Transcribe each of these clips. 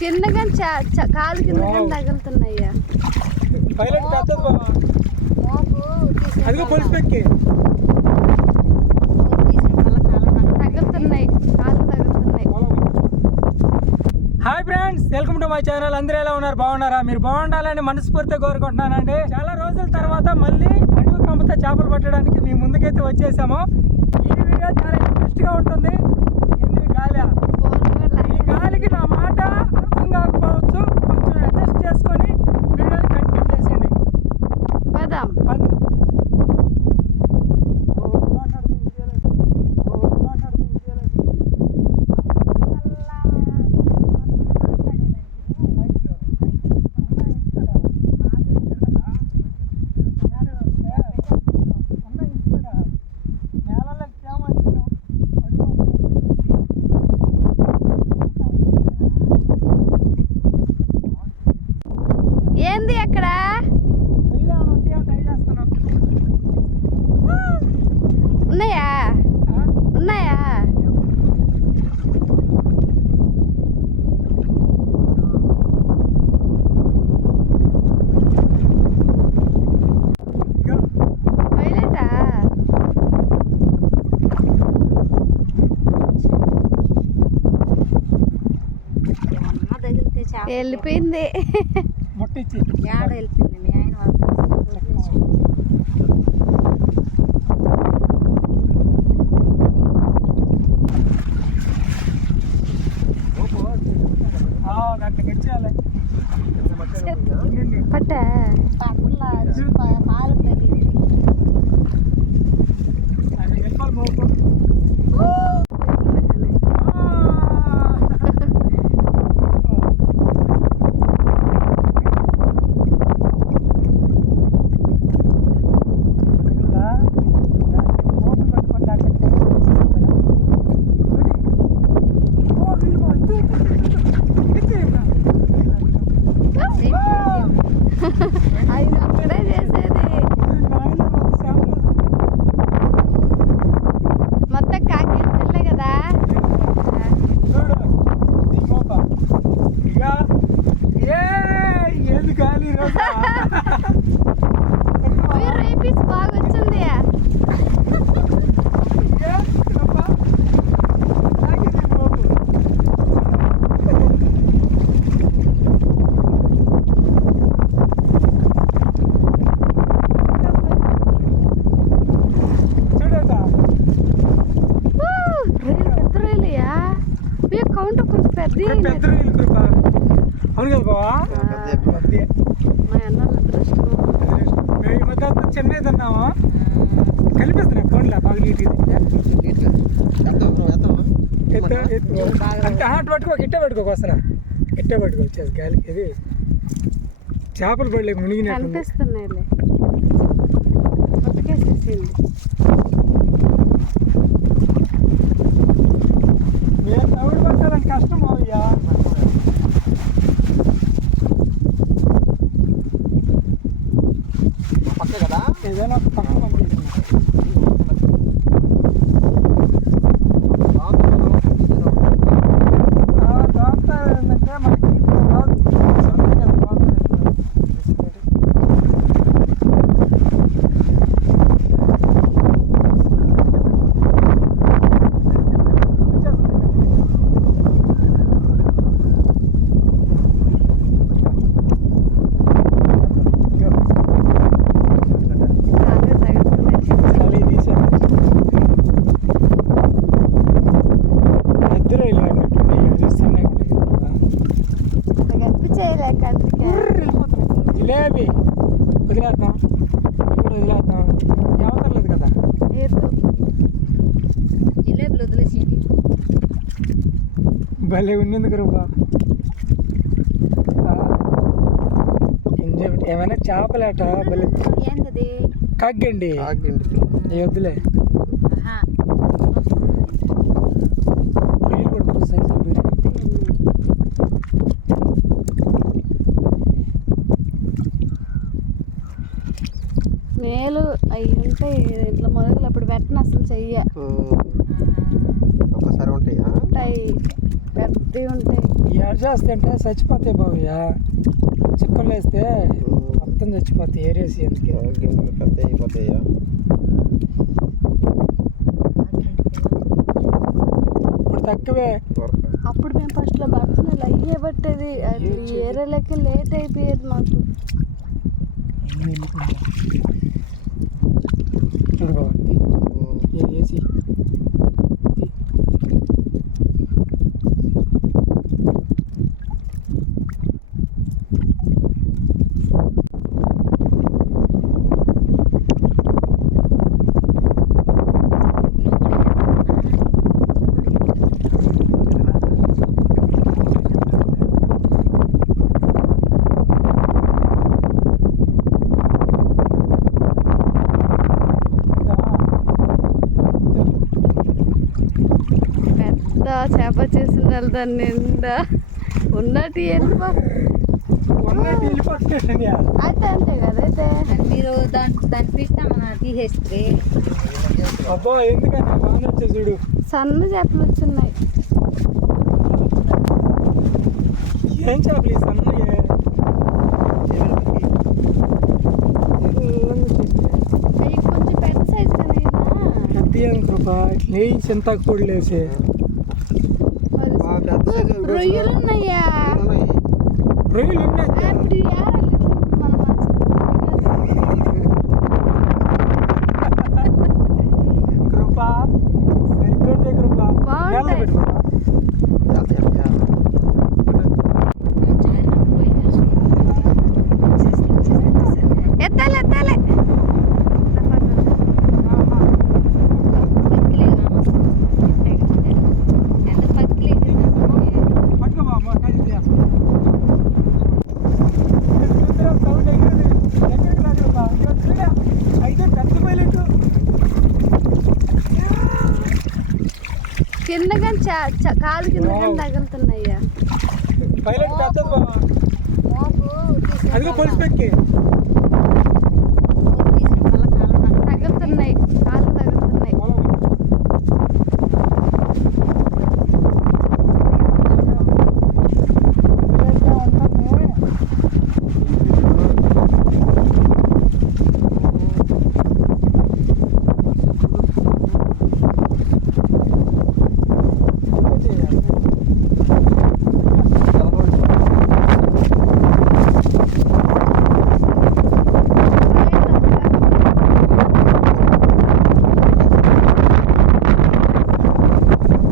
కింద కానీ కాలు కింద కానీ తగులుతున్నాయ్యా తగులుతున్నాయి తగులుతున్నాయి. Hi friends welcome to my channel. అందరూ ఎలా ఉన్నారు? బాగున్నారా? మీరు బాగుండాలని మనస్ఫూర్తిగా కోరుకుంటున్నానండి. చాలా రోజుల తర్వాత మళ్ళీ అడవి కంపతో చేపలు పట్టడానికి మీ ముందుకైతే వచ్చేసాము. ఈ వీడియో చాలా ఇంట్రెస్ట్గా ఉంటుంది. వెళ్ళిపోయింది ముట్టించి ఏడ వెళ్ళిపోయింది మీ ఆయన వాళ్ళు వదిలేసి. దాంట్లోకి వచ్చేయాలి పట్ట పక్కల వచ్చి పా- పాలు తగిలింది. దాంట్లోకి వెళ్ళిపోవాలి మోపు. అది అక్కడే చేసేది మొత్తం కాకి వెళ్ళే కదా మీరు రేపీస్ బాగా వచ్చింది ఊ, రైలు పెద్ద రైలుయా మీ కౌంటర్ కొంచెం పెద్ద అవును కదా బావా అదే. మా అన్నల అదృష్టం మేము ఈ మధ్య అంతా చెన్నై తిన్నాము కనిపిస్తున్నాయి ఫోన్లో బాగా నీట్గా ఎత్త ఎత్తు అంటే అటు పట్టుకో ఇట్టే పట్టుకోకు వస్తున్నా ఇట్టే పట్టుకో వచ్చేది గాలి ఇది. చేపలు పడలే మునిగినట్టు కనిపిస్తున్నాయిలే. బతికేసేసింది ఏ తవుడు పట్టాలని కష్టం అయ్యా ఏదైనా పక్క భలే ఉన్నింది గురుబా ఏమైనా చేపలేట? భలే కగ్గండి. వద్దులే. మేలు అవి ఉంటాయి ఇంట్లో మొదలు అప్పుడు పెట్టను అసలు చెయ్య. ఒక్కసారి ఉంటాయా? ఉంటాయి. పెద్దవి ఉంటాయి. ఏడు చేస్తుంటే చచ్చిపోతాయి బాబయ్య. చిక్కలు వేస్తే మొత్తం చచ్చిపోతాయి ఏరేసి ఎందుకు గింజలు పెద్ద అయిపోతాయా? ఇప్పుడు తక్కువే. అప్పుడు మేము ఫస్ట్లో బట్టలు అయ్యే పట్టేది. అది ఏరేలకి లేట్ అయిపోయేది మాకు చూడు బాబు వేసి పెద్ద చేప చేసిన దాని నిండా. ఉన్నట్టు వెళ్ళిపో అయితే అంతే కదా అయితే. మీరు దాని దాని పిట్ట మన తీసేస్తే. అబ్బా ఎందుకన్నా బాగా వచ్చే చూడు. సన్న చేపలు వచ్చున్నాయి. ఏం చేపలు ఈ సన్నయ్యే అవి కొంచెం పెద్ద సైజు పెద్ద ఏం కృప? ఇట్లా చింతకు సైజు అవి రొయ్యలు ఉన్నాయా ఉన్నాయి. రొయ్యలు ఉన్నాయి ఆ, ఇప్పుడు ఈ ఏరాలు ఇట్లా మనం ఆ కృప సరిపోయింది కృప బాగుంటాయి. నేల పెట్టు కృప. ఎంత ఎంత? ఎత్తాలి ఎత్తాలి పట్టుకో బావ, మా కాళ్ళు తీయాలి. చూస్తున్నా, సౌండ్ ఎగిరింది. ఎక్కడికి రా కృప? ఇదిగో చూడు. అయితే పెద్ద పైలట్ కింద కానీ కాలు కింద కానీ తగులుతున్నాయ్యా. పైలట్ బావ అదిగో పొలిసి పెక్కి తగులుతున్నాయి కాలు తగులుతున్నాయి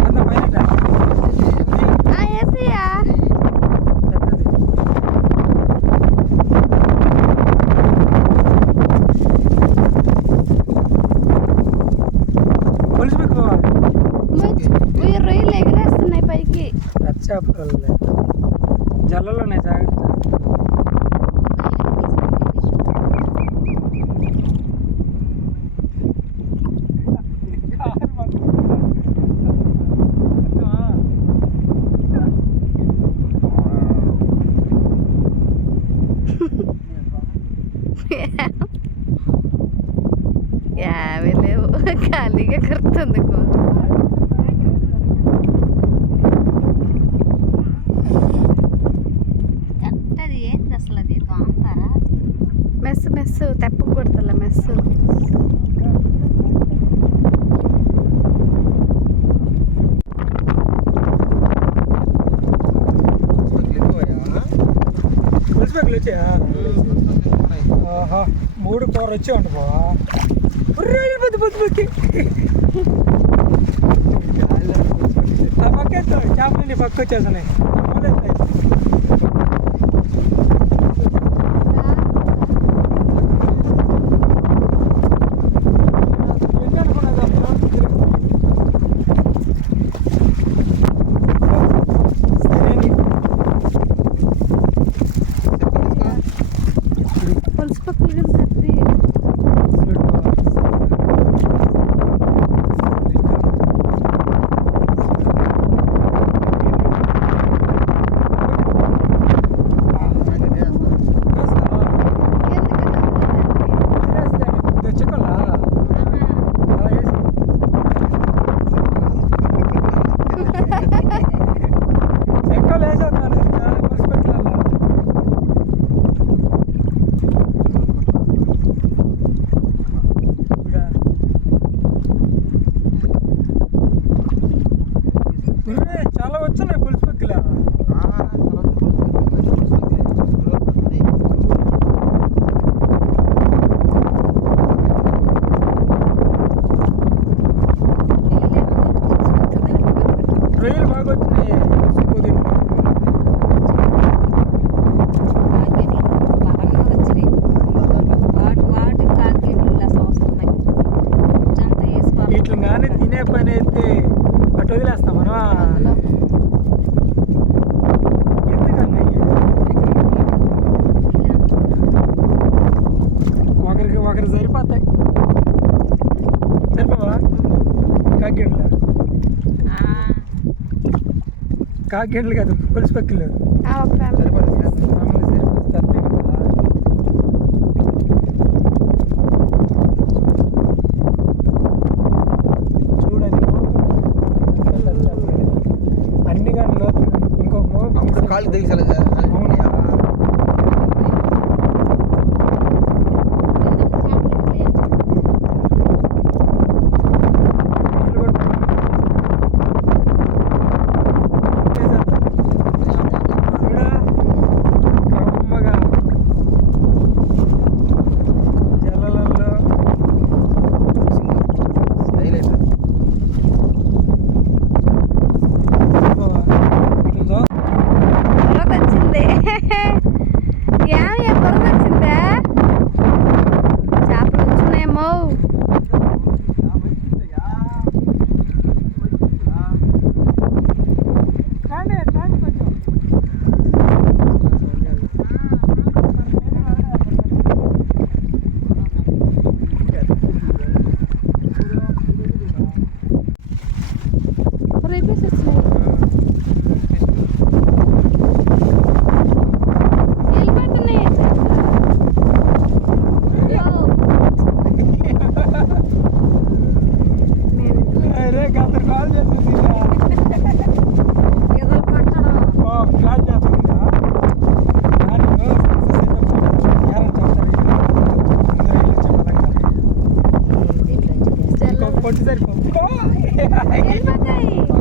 అన్న పైలట్ ఆ, ఏసయ్యా పొలిసి పెక్కి బావ మంచి- ఈ రొయ్యలు ఎగరేస్తున్నాయి పైకి పెద్ద చేపలు జల్లలోనే జాగ్రత్త అసలు అది దోమతారా మెస్సు మెస్సు తెప్ప కొడతల మెస్సు పొలిసి పెక్కలు వచ్చాయా ఆహా మూడు కూర వచ్చే ఉండి బావా. పొద్దు పొద్దు పక్కి ఆ పక్క ఎత్తు చేపలు పక్క వచ్చేస్తున్నాయి Trail vai continuar. కాకేళ్ళు కాదు పులిసి పక్కలేదు hacer popó. ¡Ay!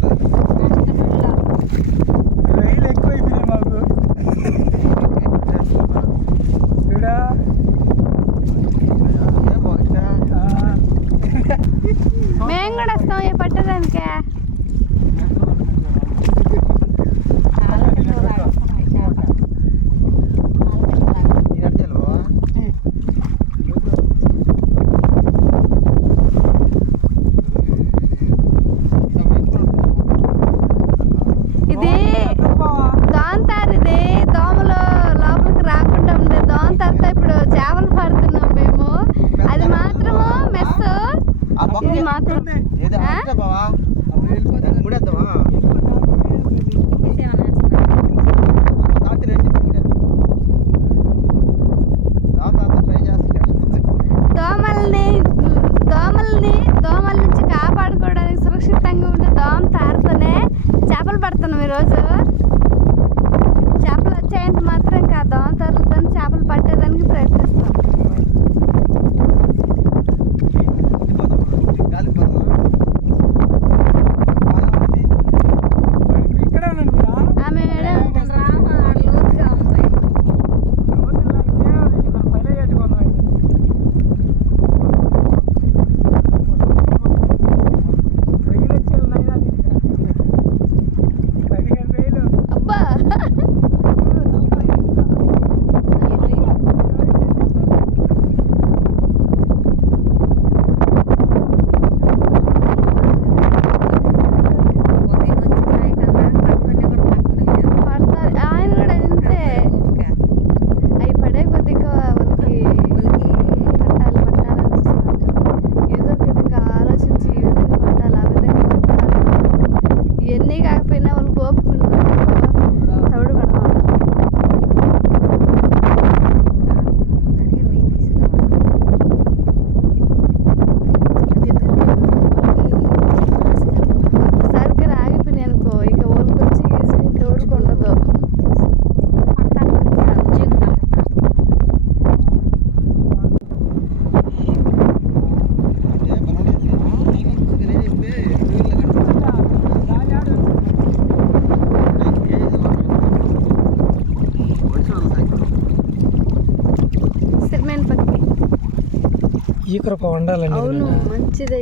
జీకరప వండాలండి అవును మంచిది.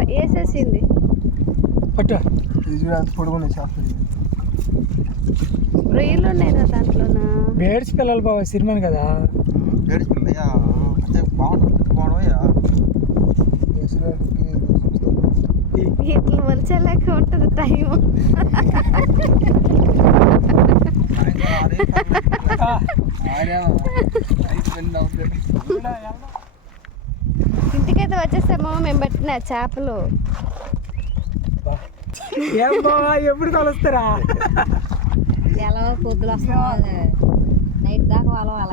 వేసేసింది. పట్టు. ఇవి. రొయ్యలు ఉన్నాయి నా దాంట్లోనా? బేడ్స్ పిల్లలు బాబా సిరిమని కదా? ఉమ్, గడిచిపోయిందయ్యా అంటే బాగుంటుంది బాగుండవయ్యా ఇట్లా మలిచేలాగా ఉంటుంది టైం ఆ, ఇంటికైతే వచ్చేసాము మేము పట్టిన చేపలు ఎప్పుడు కలుస్తారా ఎలా పొద్దులు వస్తాం నైట్ దాకా వాళ్ళ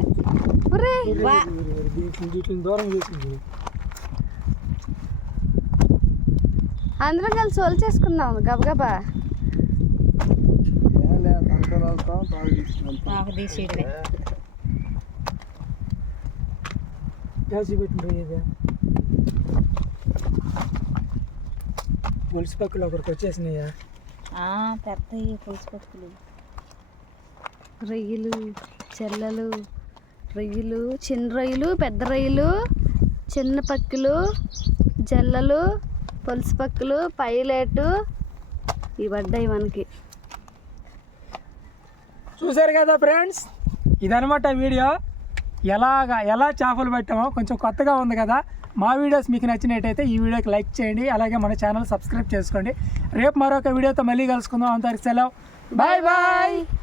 దూరం చేసింది అందరం కలిసి సోల్ చేసుకుందాం గబగబా మాకు తీసేయడమే గొలుసు పక్కలు ఒకరికి వచ్చేసినాయా? పెద్దవి పులుసు పట్టుకులు రొయ్యలు చెల్లలు రొయ్యలు చిన్న రొయ్యలు పెద్ద రొయ్యలు చిన్న పక్కులు జల్లలు పులుసు పక్కులు పైలేటు ఇవి పడ్డాయి మనకి. చూసారు కదా ఫ్రెండ్స్? ఇదనమాట వీడియో. ఎలాగా ఎలా చేపలు పెట్టామో కొంచెం కొత్తగా ఉంది కదా. మా వీడియోస్ మీకు నచ్చినట్టయితే ఈ వీడియోకి లైక్ చేయండి అలాగే మన ఛానల్ సబ్స్క్రైబ్ చేసుకోండి. రేపు మరొక వీడియోతో మళ్ళీ కలుసుకుందాం. అంతవరకు సెలవు. Bye bye